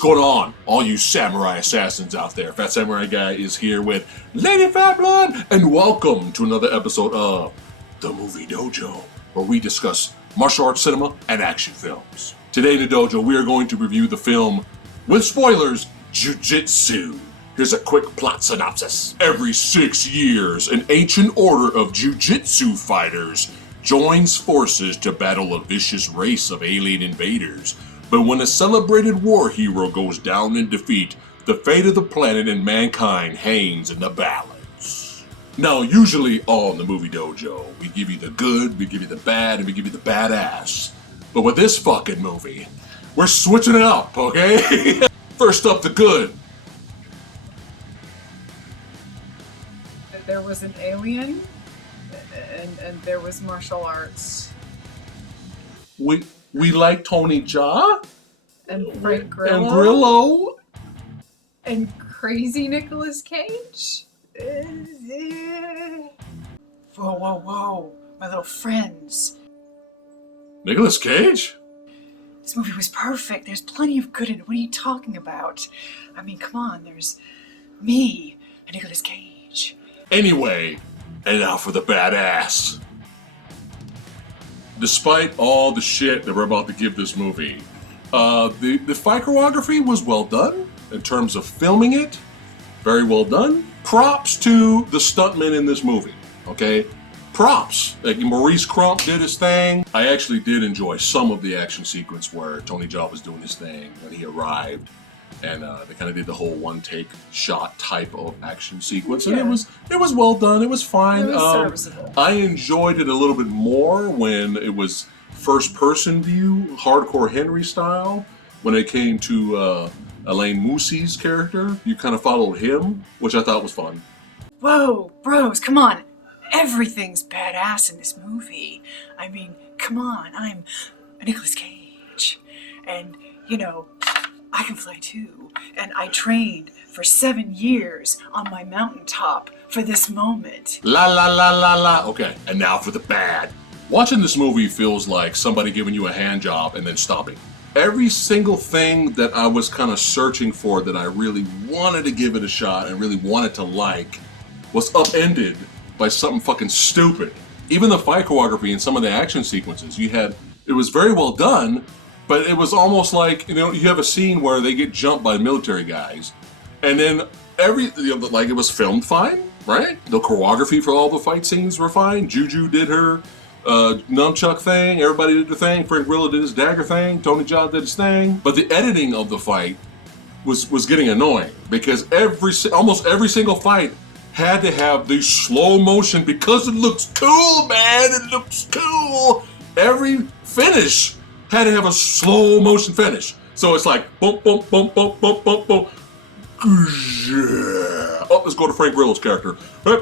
going on, all you samurai assassins out there? Phat Samurai Guy is here with Lady Phat Blood, and welcome to another episode of The Movie Dojo, where we discuss martial arts cinema and action films. Today in the dojo, we are going to review the film, with spoilers, Jiu Jitsu. Here's a quick plot synopsis. Every 6 years, an ancient order of Jiu Jitsu fighters joins forces to battle a vicious race of alien invaders. But when a celebrated war hero goes down in defeat, the fate of the planet and mankind hangs in the balance. Now, usually on the Movie Dojo, we give you the good, we give you the bad, and we give you the badass. But with this fucking movie, we're switching it up, okay? First up, the good. There was an alien, and there was martial arts. We like Tony Jaa And Frank Grillo. and Grillo And crazy Nicolas Cage. Whoa, my little friends. Nicolas Cage? This movie was perfect. There's plenty of good in it. What are you talking about? I mean, come on, there's me and Nicolas Cage. Anyway, and now for the badass. Despite all the shit that we're about to give this movie, the fight choreography was well done in terms of filming it. Very well done. Props to the stuntmen in this movie, okay? Props. Like Maurice Crump did his thing. I actually did enjoy some of the action sequence where Tony Jaa was doing his thing when he arrived. And they kind of did the whole one-take shot type of action sequence, and it was well done. It was fine. It was serviceable. I enjoyed it a little bit more when it was first-person view, hardcore Henry style. When it came to Alain Moussy's character, you kind of followed him, which I thought was fun. Whoa, bros, come on. Everything's badass in this movie. I mean, come on, I'm Nicolas Cage. And, you know, I can fly too, and I trained for 7 years on my mountaintop for this moment. La la la la la. Okay, and now for the bad. Watching this movie feels like somebody giving you a hand job and then stopping. Every single thing that I was kind of searching for that I really wanted to give it a shot and really wanted to like was upended by something fucking stupid. Even the fight choreography and some of the action sequences, it was very well done. But it was almost like, you know, you have a scene where they get jumped by military guys, and then like it was filmed fine, right? The choreography for all the fight scenes were fine. Juju did her nunchuck thing, everybody did their thing, Frank Grillo did his dagger thing, Tony Jaa did his thing. But the editing of the fight was getting annoying because almost every single fight had to have the slow motion because it looks cool, man. It looks cool. Every finish had to have a slow motion finish. So it's like, boom, boom, boom, boom, boom, boom, boom. Oh, let's go to Frank Grillo's character. Oh,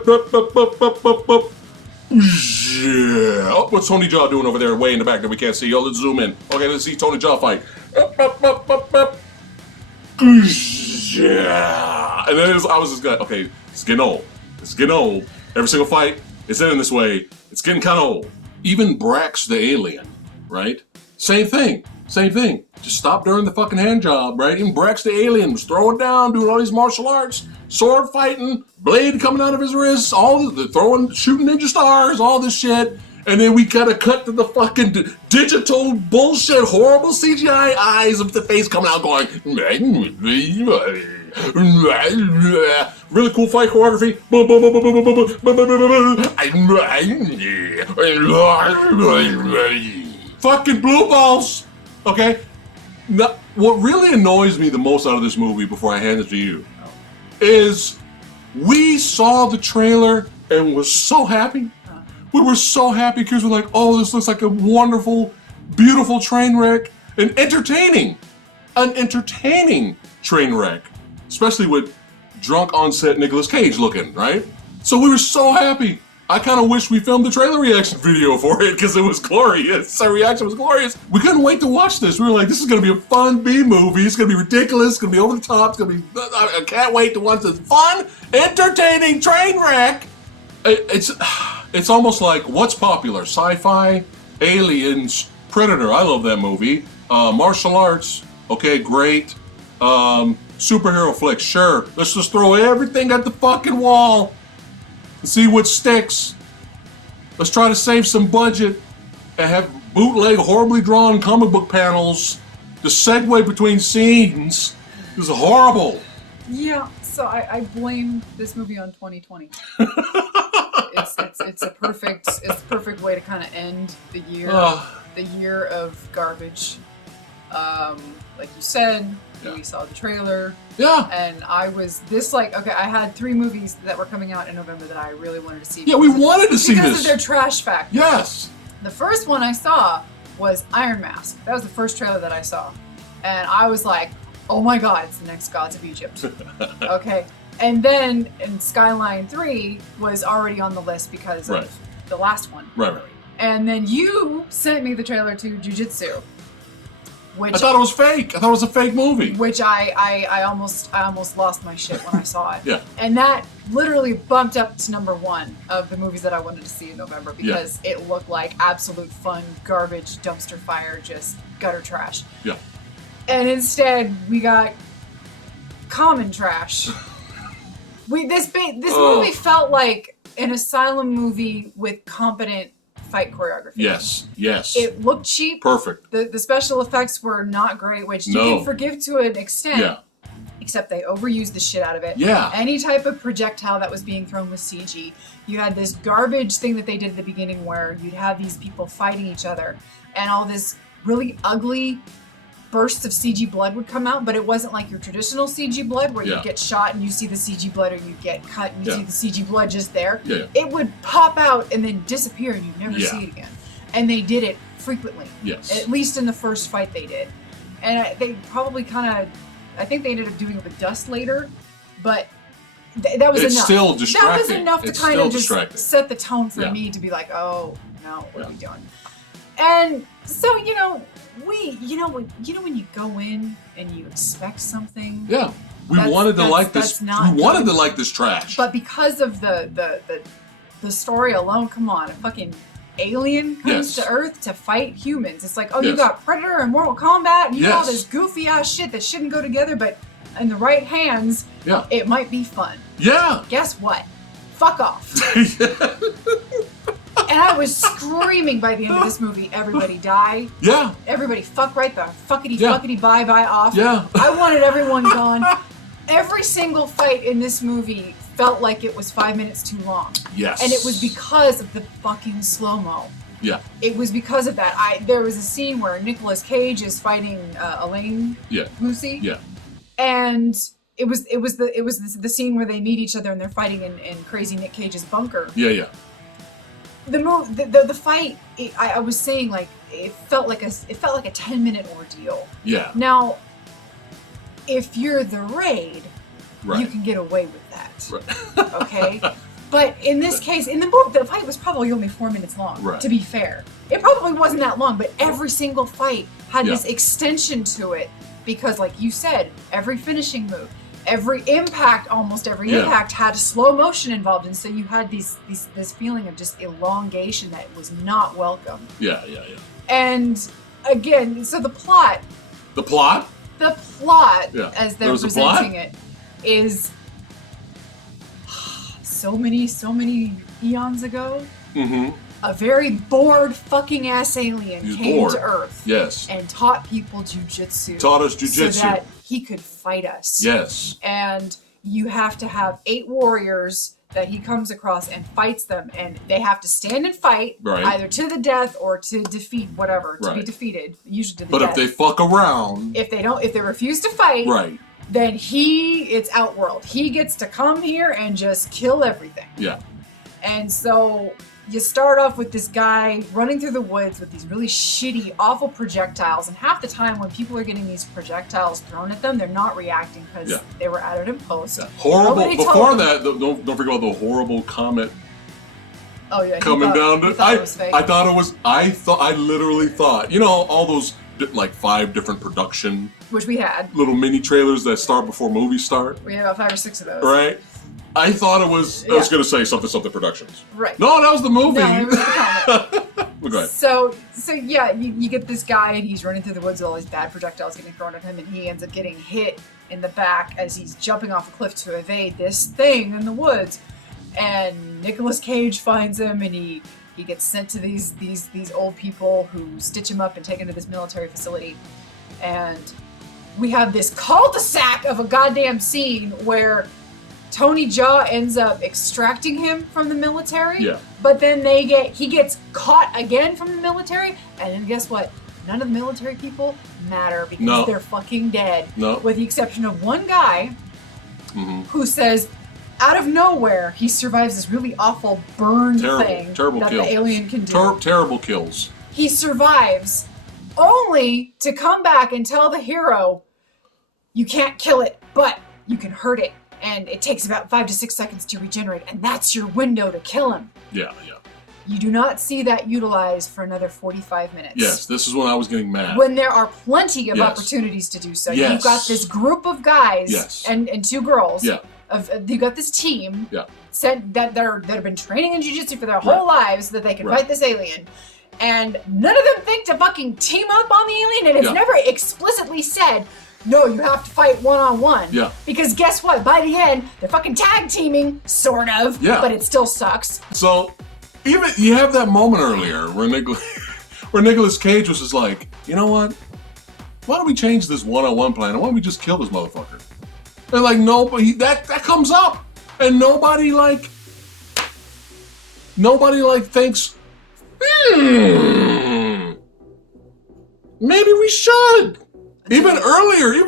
what's Tony Jaa doing over there way in the back that we can't see? Oh, let's zoom in. Okay, let's see Tony Jaa fight. And then I was just like, okay, it's getting old. It's getting old. Every single fight is ending this way. It's getting kind of old. Even Brax the alien, right? Same thing. Just stop during the fucking hand job, right? Even Brax the alien was throwing down, doing all these martial arts, sword fighting, blade coming out of his wrists, shooting ninja stars, all this shit. And then we gotta cut to the fucking digital bullshit, horrible CGI eyes of the face coming out going, really cool fight choreography. Fucking blue balls! Okay? Now, what really annoys me the most out of this movie, before I hand it to you, is we saw the trailer and was so happy. We were so happy because we're like, oh, this looks like a wonderful, beautiful train wreck. An entertaining train wreck. Especially with drunk on-set Nicolas Cage looking, right? So we were so happy. I kind of wish we filmed the trailer reaction video for it because it was glorious. Our reaction was glorious. We couldn't wait to watch this. We were like, this is going to be a fun B-movie. It's going to be ridiculous. It's going to be over the top. It's going to be... I can't wait to watch this fun, entertaining train wreck. It's almost like what's popular? Sci-fi, aliens, Predator. I love that movie. Martial arts. Okay, great. Superhero flicks, sure. Let's just throw everything at the fucking wall and see what sticks. Let's try to save some budget and have bootleg, horribly drawn comic book panels to segue between scenes. This is horrible. Yeah, so I blame this movie on 2020. It's a perfect way to kind of end the year. The year of garbage. Like you said, Yeah. we saw the trailer. Yeah. And I was okay, I had 3 movies that were coming out in November that I really wanted to see. Yeah, we wanted to see because this. of their trash factor. Yes. The first one I saw was Iron Mask. That was the first trailer that I saw. And I was like, oh my god, it's the next Gods of Egypt. Okay. And then Skyline 3 was already on the list because of the last one. Right. And then you sent me the trailer to Jiu Jitsu. Which I thought it was fake. I thought it was a fake movie. Which I almost lost my shit when I saw it. Yeah. And that literally bumped up to number 1 of the movies that I wanted to see in November because it looked like absolute fun, garbage, dumpster fire, just gutter trash. Yeah. And instead, we got common trash. This movie felt like an asylum movie with competent fight choreography. Yes. It looked cheap. Perfect. The special effects were not great, which you can forgive to an extent. Yeah. Except they overused the shit out of it. Yeah. Any type of projectile that was being thrown with CG. You had this garbage thing that they did at the beginning where you'd have these people fighting each other and all this really ugly bursts of CG blood would come out, but it wasn't like your traditional CG blood where you get shot and you see the CG blood, or you get cut and you see the CG blood just there. Yeah. It would pop out and then disappear and you'd never see it again. And they did it frequently. Yes. At least in the first fight they did. And they probably I think they ended up doing it with dust later, but that was enough. It's still distracting. That was enough to kind of just set the tone for Yeah. me to be like, oh no, what are we doing? And so when you go in and you expect something. Yeah, we wanted to like this. We wanted to like this trash. But because of the story alone, come on, a fucking alien comes to Earth to fight humans. It's like, you got Predator and Mortal Kombat, and you got all this goofy ass shit that shouldn't go together, but in the right hands, it might be fun. Yeah. Guess what? Fuck off. And I was screaming by the end of this movie, everybody die. Yeah. Everybody fuck right the fuckity bye off. Yeah. I wanted everyone gone. Every single fight in this movie felt like it was 5 minutes too long. Yes. And it was because of the fucking slow-mo. Yeah. It was because of that. There was a scene where Nicolas Cage is fighting Elaine Lucy. Yeah. And it was the scene where they meet each other and they're fighting in crazy Nick Cage's bunker. Yeah. The fight, I was saying, like, it felt like a 10-minute ordeal. Yeah. Now, if you're the Raid, Right. you can get away with that. Right. Okay? But in this case, in the movie, the fight was probably only 4 minutes long, Right. to be fair. It probably wasn't that long, but every single fight had this extension to it because, like you said, every finishing move, almost every impact had a slow motion involved, and so you had this feeling of just elongation that was not welcome. Yeah. And again, so the plot, as they're presenting it, is so many eons ago. Mm-hmm. A very bored fucking ass alien came to Earth. Yes. And taught people jujitsu. Taught us jujitsu. So that he could fight us. Yes. And you have to have 8 warriors that he comes across and fights them, and they have to stand and fight, either to the death or to defeat whatever, to be defeated, usually to the death. But if they fuck around, if they refuse to fight, then it's Outworld. He gets to come here and just kill everything. Yeah. And so you start off with this guy running through the woods with these really shitty, awful projectiles. And half the time when people are getting these projectiles thrown at them, they're not reacting because they were added in post. Yeah. Horrible. Before that, don't forget about the horrible comet. Oh yeah, coming down to. It was fake. I literally thought, all those like 5 different production, which we had little mini trailers that start before movies start. We had about 5 or 6 of those. Right. I thought it was. I was going to say something Productions. Right. No, that was the movie. No, it was the comic. Well, go ahead. So yeah, you get this guy and he's running through the woods with all these bad projectiles getting thrown at him, and he ends up getting hit in the back as he's jumping off a cliff to evade this thing in the woods. And Nicolas Cage finds him, and he gets sent to these old people who stitch him up and take him to this military facility. And we have this cul-de-sac of a goddamn scene where Tony Jaa ends up extracting him from the military. Yeah. But then he gets caught again from the military, and then guess what? None of the military people matter because they're fucking dead. No. With the exception of one guy who says, out of nowhere, he survives this really awful burn thing that the alien can do. Terrible kills. He survives only to come back and tell the hero, you can't kill it, but you can hurt it. And it takes about 5 to 6 seconds to regenerate, and that's your window to kill him. Yeah. You do not see that utilized for another 45 minutes. Yes, this is when I was getting mad. When there are plenty of opportunities to do so. Yes. You've got this group of guys and 2 girls. Yeah. You got this team that have been training in Jiu Jitsu for their whole lives so that they can fight this alien. And none of them think to fucking team up on the alien, and it's never explicitly said, no, you have to fight one-on-one. Yeah. Because guess what? By the end, they're fucking tag teaming, sort of. Yeah. But it still sucks. So, even you have that moment earlier where Nicolas Cage was just like, you know what? Why don't we change this one-on-one plan? And why don't we just kill this motherfucker? And like, nobody, that comes up. And nobody thinks, maybe we should. Even earlier,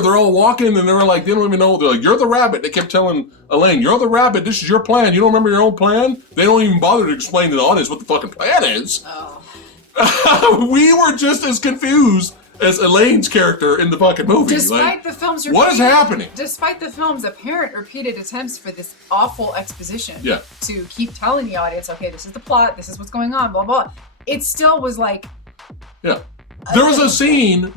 they're all walking and they don't even know. They're like, you're the rabbit. They kept telling Elaine, you're the rabbit. This is your plan. You don't remember your own plan? They don't even bother to explain to the audience what the fucking plan is. Oh. We were just as confused as Elaine's character in the fucking movie. Despite the film's what is happening? Despite the film's apparent repeated attempts for this awful exposition to keep telling the audience, okay, this is the plot, this is what's going on, blah, blah. It still was like... Yeah. There was a scene,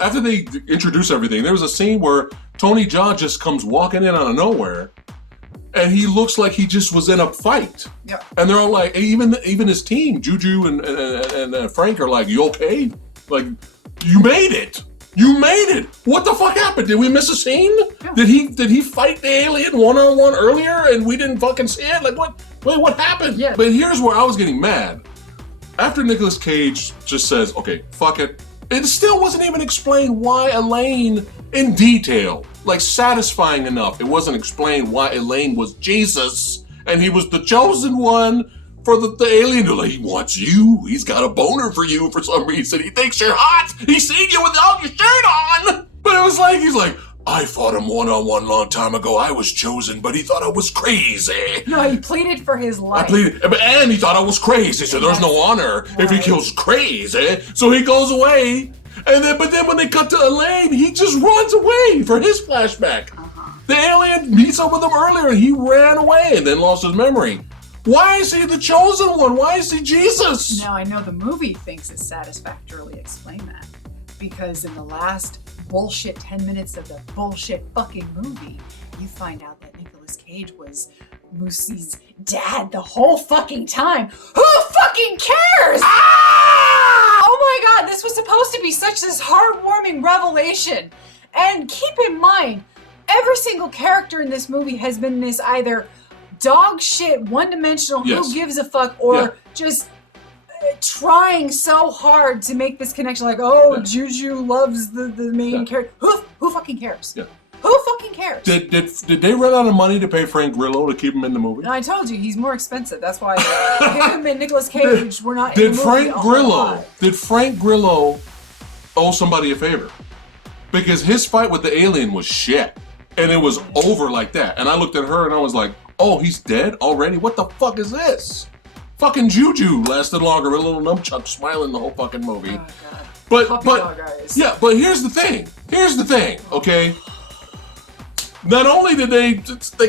after they introduce everything, there was a scene where Tony Jaa just comes walking in out of nowhere, and he looks like he just was in a fight. Yeah. And they're all like, even his team, Juju and Frank are like, you okay? Like, you made it. You made it. What the fuck happened? Did we miss a scene? Yeah. Did he fight the alien one-on-one earlier and we didn't fucking see it? Like, what happened? Yeah. But here's where I was getting mad. After Nicolas Cage just says, okay, fuck it, it still wasn't even explained why Elaine in detail, like satisfying enough. It wasn't explained why Elaine was Jesus and he was the chosen one for the alien. Like, he wants you. He's got a boner for you for some reason. He thinks you're hot. He's seen you without your shirt on. But it was like, he's like, I fought him one-on-one long time ago. I was chosen, but he thought I was crazy. No, he pleaded for his life. And he thought I was crazy, so there's no honor if he kills crazy. So he goes away, but then when they cut to Elaine, he just runs away for his flashback. The alien meets up with him earlier, and he ran away and then lost his memory. Why is he the chosen one? Why is he Jesus? Now, I know the movie thinks it satisfactorily explained that, because in the last bullshit 10 minutes of the bullshit fucking movie, you find out that Nicolas Cage was Moosey's dad the whole fucking time. Who fucking cares? Ah! Oh my god, this was supposed to be such this heartwarming revelation. And keep in mind, every single character in this movie has been this either dog shit, one-dimensional, who gives a fuck, or just trying so hard to make this connection, like, Juju loves the main character. Who fucking cares? Yeah. Who fucking cares? Did they run out of money to pay Frank Grillo to keep him in the movie? No, I told you, he's more expensive. That's why him and Nicolas Cage were not in the movie. Did Frank Grillo owe somebody a favor? Because his fight with the alien was shit. And it was over like that. And I looked at her and I was like, oh, he's dead already? What the fuck is this? Fucking Juju lasted longer with a little nunchuck smiling the whole fucking movie. Oh, God. But here's the thing, okay? Not only did they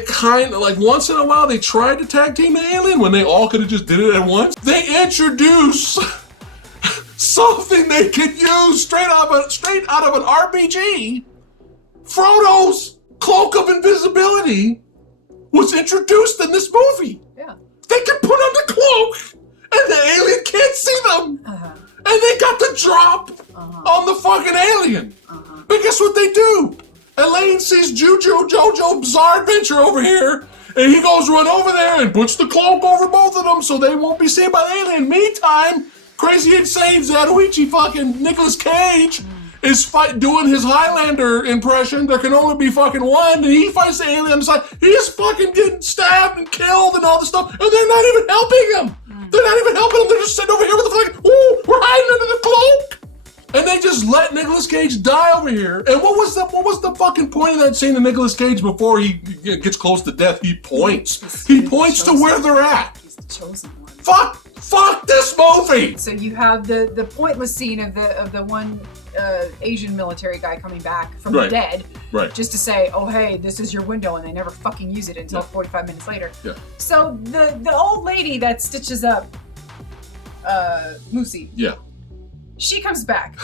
kind of, like, once in a while they tried to tag team the alien when they all could have just did it at once. They introduce something they could use straight out of an RPG. Frodo's cloak of invisibility was introduced in this movie. Yeah. They could put on the cloak and the alien can't see them. Uh-huh. And they got the drop on the fucking alien. But guess what they do? Elaine sees Jojo Bizarre Adventure over here, and he goes run over there and puts the cloak over both of them so they won't be seen by the alien. Meantime, crazy insane Zatoichi fucking Nicolas Cage is doing his Highlander impression. There can only be fucking one, and he fights the alien on the side. He's fucking getting stabbed and killed and all this stuff, and they're not even helping him. They're not even helping him. They're just sitting over here with the fucking, ooh, we're hiding under the cloak. And they just let Nicolas Cage die over here. And what was the fucking point of that scene of Nicolas Cage before he gets close to death? He points. He points to where they're at. He's the chosen one. Fuck this movie. So you have the pointless scene of the one Asian military guy coming back from the dead, just to say, oh hey, this is your window, and they never fucking use it until 45 minutes later. Yeah. So the old lady that stitches up Moosey. Yeah. She comes back.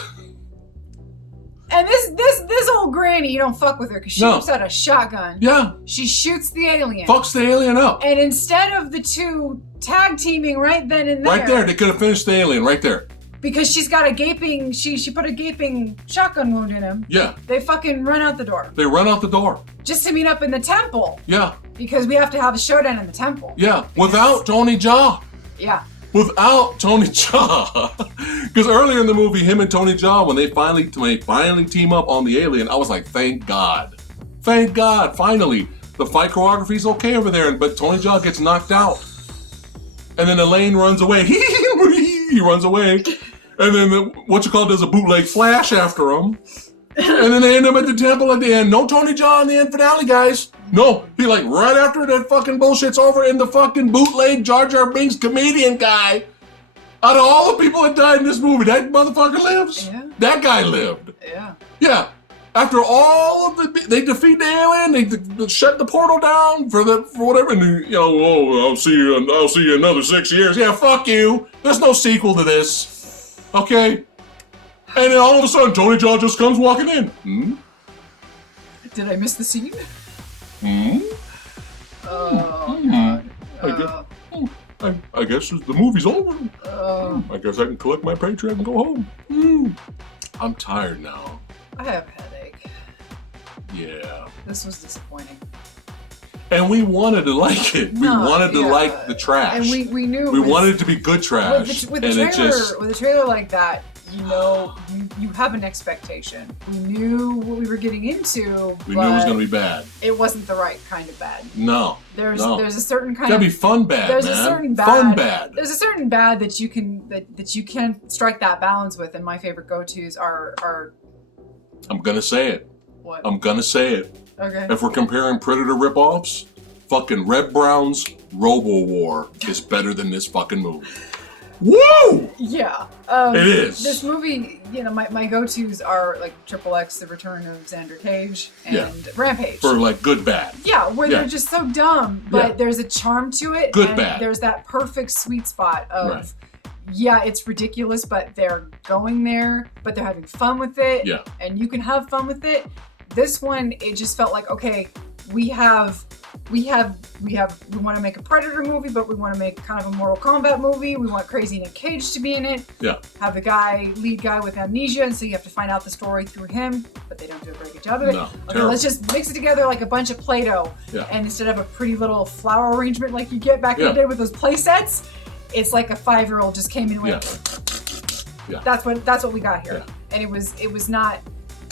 And this old granny, you don't fuck with her because she whips out a shotgun. Yeah. She shoots the alien. Fucks the alien up. And instead of the two tag teaming right then and there. Right there, they could have finished the alien right there. Because she's got a gaping, she put a gaping shotgun wound in him. Yeah. They fucking run out the door. They run out the door. Just to meet up in the temple. Yeah. Because we have to have a showdown in the temple. Yeah. Without Tony Jaa. Yeah. Without Tony Jaa. Because earlier in the movie, him and Tony Jaa, when they finally team up on the alien, I was like, thank God. Thank God, finally. The fight choreography's okay over there, but Tony Jaa gets knocked out. And then Elaine runs away. He runs away. And then does a bootleg flash after him. And then they end up at the temple at the end. No Tony Jaa in the end finale, guys. No, he right after that fucking bullshit's over in the fucking bootleg Jar Jar Binks comedian guy. Out of all the people that died in this movie, that motherfucker lives. Yeah. That guy lived. Yeah. Yeah. After all of they defeat the alien, they shut the portal down for whatever, and I'll see you another 6 years. Yeah, fuck you. There's no sequel to this. Okay? And then all of a sudden, Tony Jaa just comes walking in. Did I miss the scene? Oh, God. I guess the movie's over. I guess I can collect my paycheck and go home. I'm tired now. I have a headache. Yeah. This was disappointing. And we wanted to like it. We wanted to like the trash. And we knew we wanted it to be good trash. With a trailer like that, you have an expectation. We knew what we were getting into. We knew it was going to be bad. It wasn't the right kind of bad. No. There's a certain kind of. It's got to be fun bad. There's man. a certain bad. Fun bad. There's a certain bad that you can strike that balance with. And my favorite go-tos are. I'm gonna say it. What? I'm gonna say it. Okay. If we're comparing Predator ripoffs, fucking Red Brown's Robo War is better than this fucking movie. Woo! Yeah. It is. This movie, my go-tos are like Triple X, The Return of Xander Cage, and Rampage. For good bad. Yeah, where they're just so dumb, but there's a charm to it. Good and bad. There's that perfect sweet spot of, yeah, it's ridiculous, but they're going there, but they're having fun with it. Yeah. And you can have fun with it. This one, it just felt like, okay, we want to make a Predator movie, but we want to make kind of a Mortal Kombat movie. We want Crazy Nick Cage to be in it. Yeah. Have the lead guy with amnesia, and so you have to find out the story through him, but they don't do a very good job of it. No, okay, let's just mix it together like a bunch of Play-Doh. Yeah. And instead of a pretty little flower arrangement like you get back in the day with those play sets, it's like a 5-year-old just came in and went. Yeah. That's what we got here. Yeah. And it was not.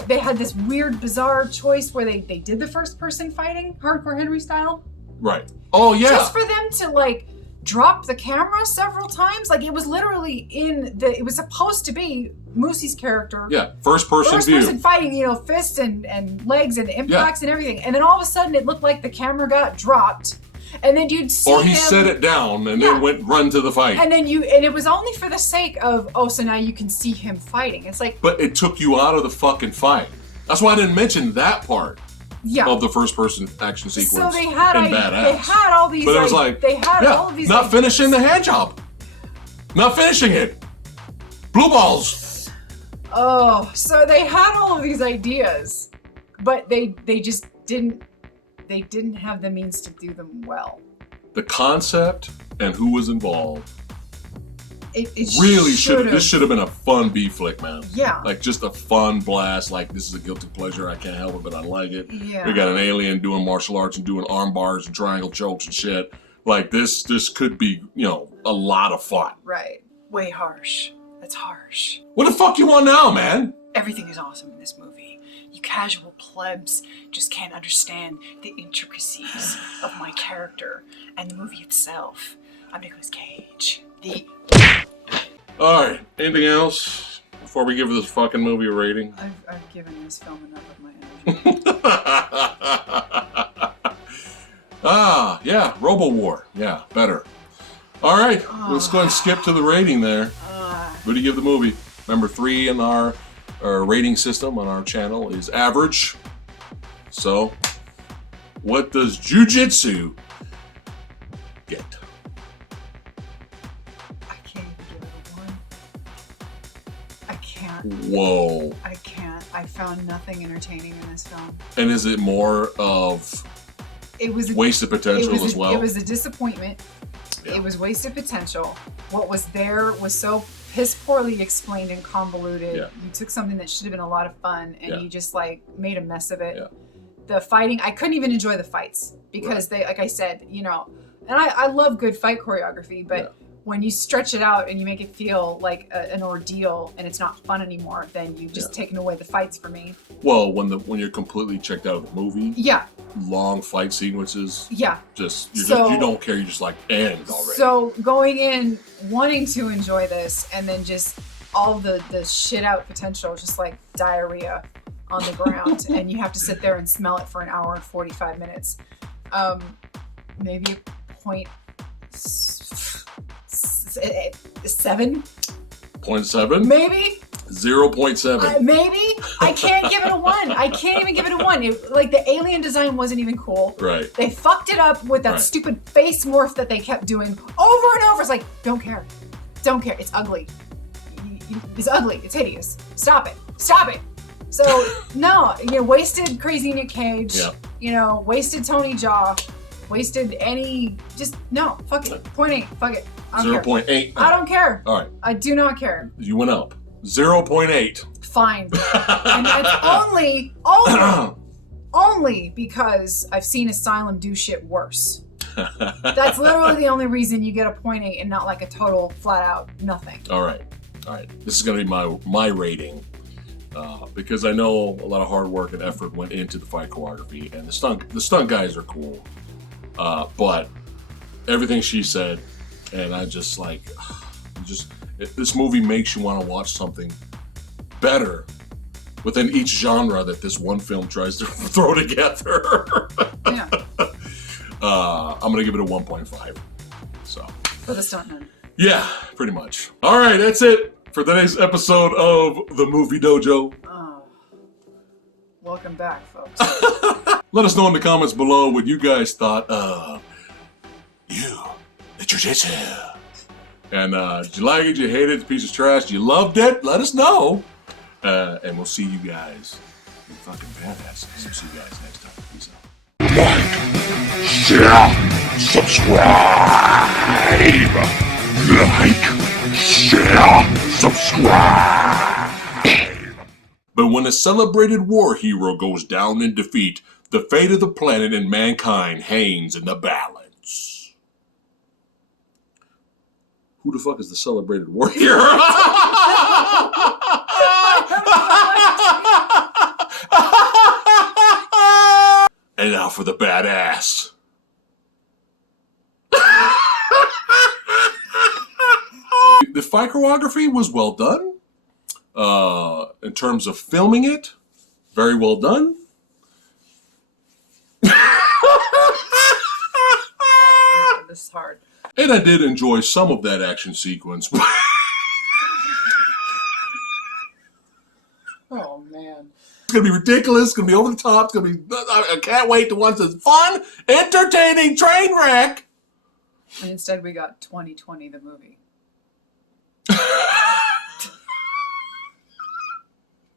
They had this weird, bizarre choice where they did the first person fighting, Hardcore Henry style. Right. Oh, yeah. Just for them to drop the camera several times. It was literally it was supposed to be Moosey's character. Yeah, first person fighting, fists and legs and impacts and everything. And then all of a sudden it looked like the camera got dropped. And then you'd see Or he set it down and then run to the fight. And then it was only for the sake of, so now you can see him fighting. It's like. But it took you out of the fucking fight. That's why I didn't mention that part. Yeah. Of the first person action sequence. So they had Badass. They had all these. But it was all of these. Not finishing the hand job. Not finishing it. Blue balls. Oh, so they had all of these ideas, but they just didn't. They didn't have the means to do them well. The concept and who was involved It really should have. This should have been a fun B flick, man. Yeah. Like just a fun blast. Like this is a guilty pleasure. I can't help it, but I like it. Yeah. We got an alien doing martial arts and doing arm bars and triangle chokes and shit. Like this could be, a lot of fun. Right. Way harsh. That's harsh. What the fuck you want now, man? Everything is awesome in this movie. You casual plebs just can't understand the intricacies of my character and the movie itself. I'm Nicolas Cage. All right. Anything else before we give this fucking movie a rating? I've given this film enough of my energy. Yeah. Robo War. Yeah, better. All right. Let's go ahead and skip to the rating there. What do you give the movie? Number 3 in our rating system on our channel is average. So, what does Jiu Jitsu get? I can't even give it a 1. I can't. Whoa. I can't. I found nothing entertaining in this film. And is it more of wasted potential as well? It was a disappointment. Yeah. It was wasted potential. What was there was so piss poorly explained and convoluted. Yeah. You took something that should have been a lot of fun and you just made a mess of it. Yeah. The fighting, I couldn't even enjoy the fights because they, like I said, and I love good fight choreography, but when you stretch it out and you make it feel like an ordeal and it's not fun anymore, then you've just taken away the fights for me. Well, when you're completely checked out of the movie, long fight sequences, you don't care. You just end already. So going in wanting to enjoy this and then just all the shit out potential, just like diarrhea on the ground, and you have to sit there and smell it for an hour and 45 minutes. Maybe a 0.7? 0.7? Maybe? 0.7. Maybe? I can't give it a 1. I can't even give it a 1. The alien design wasn't even cool. Right. They fucked it up with that stupid face morph that they kept doing over and over. It's like, don't care. Don't care. It's ugly. It's ugly. It's hideous. Stop it. Stop it. So, no. Wasted crazy Nick Cage. Yeah. Wasted Tony Jaa. Wasted any, no, fuck it. 0.8, fuck it. I don't 0.8. I don't care. All right. I do not care. You went up. 0.8. Fine. And that's only because I've seen Asylum do shit worse. That's literally the only reason you get a 0.8 and not like a total flat out nothing. All right. This is going to be my rating. Because I know a lot of hard work and effort went into the fight choreography, and the stunt guys are cool. But everything she said, and I just this movie makes you want to watch something better within each genre that this one film tries to throw together. Yeah. I'm gonna give it a 1.5. So. For the stuntman. Yeah, pretty much. All right, that's it for today's episode of the Movie Dojo. Oh. Welcome back, folks. Let us know in the comments below what you guys thought of the Jiu Jitsu. And did you like it? Did you hate it? It's a piece of trash? Did you loved it? Let us know. And we'll see you guys. You fucking badasses. We'll see you guys next time. Peace out. Like, share, subscribe. But when a celebrated war hero goes down in defeat, the fate of the planet and mankind hangs in the balance. Who the fuck is the celebrated war hero? And now for the badass. The fight choreography was well done. In terms of filming it, very well done. Oh, man, this is hard. And I did enjoy some of that action sequence. Oh, man. It's going to be ridiculous. It's going to be over the top. It's going to be... I can't wait to watch this fun, entertaining train wreck. And instead we got 2020, the movie.